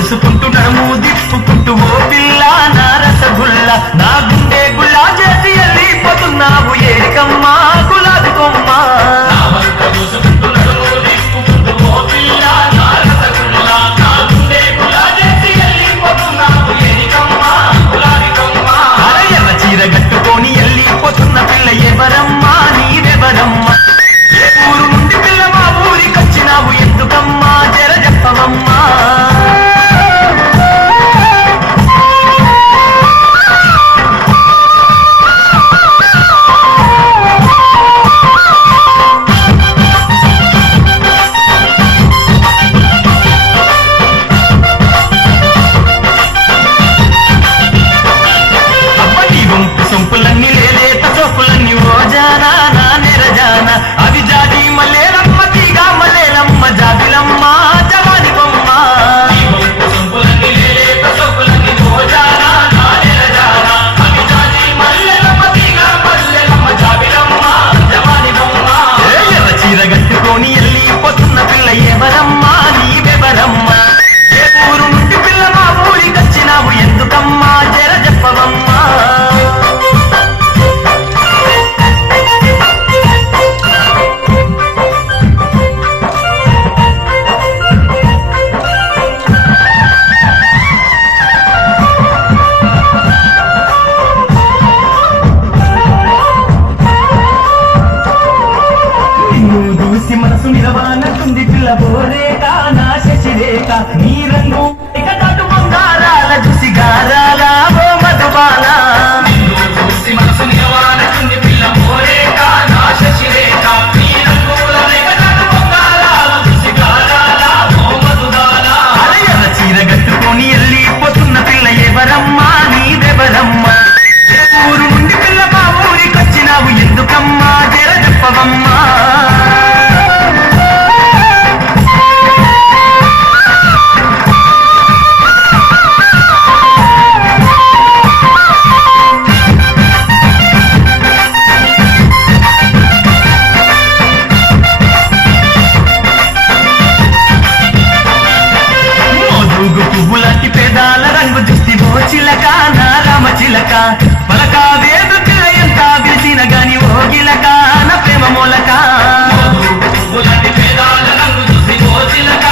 చూసుకుంటూ నడుము దిప్పుకుంటూ ఓ పిల్ల నా రసగుల్ల నా గుండె గుల్లా చేసి వెళ్ళిపోతున్నావు ఏరికమ్మా గులాబీ కొమ్మ ఎర్ర చీర కట్టుకొని వెళ్ళిపోతున్న పిల్ల ఎవరమ్మా నీవెవరమ్మా ఏ ఊరు నుండి పిల్ల మా ఊరికొచ్చినావు ఎందుకమ్మా జర చెప్పవమ్మా సొంపులన్నీ లేలేత చోపులన్నీ ఓజానా నా నెరజానా అవి జాతి మల్లేలమ్మ తీగా మల్లేలమ్మ జాబిలమ్మ జవాని బొమ్మ సొంపులన్నీ లేలేత చోపులన్నీ ఓజానా నా నెరజానా అవి జాతి మల్లేలమ్మ తీగా మల్లేలమ్మ జాబిలమ్మ జవాని బొమ్మ ఎర్ర చీర కట్టుకొని వెళ్ళిపోతున్న పిల్ల ఎవరమ్మా నీవెవరమ్మా ఏ ఊరు నుండి పిల్ల మా ఊరికొచ్చినావు ఎందుకమ్మా జర చెప్పవమ్మా మనసు నిలవానకుంది పిల్ల బోరేక నా శశిరేఖ నీ రంగు ఇక కటు బంగారాల చూసి గారాల ఓ మధుబాల చూసి మనసు నిలవానకుంది పిల్ల బోరేక నా శశిరేఖ నీ రంగుల ఇక కటు బంగారాల చూసి గారాల ఓ మధుబాల ఎర్ర చీర కట్టుకొని వెళ్ళిపోతున్న పిల్ల ఎవరమ్మా నీవెవరమ్మా ఏ ఊరు నుండి పిల్ల మా ఊరికొచ్చినావు ఎందుకమ్మా జర చెప్పవమ్మా పువ్వులాంటి పేదాల రంగు చూస్తే ఓ చిలక నా రామ చిలక పలక వేదు పిల్ల ఎంత విరిచిన గాని ఓ గిలక నా ప్రేమ మూలక పువ్వులాంటి పేదాల రంగు చూస్తే ఓ చిలక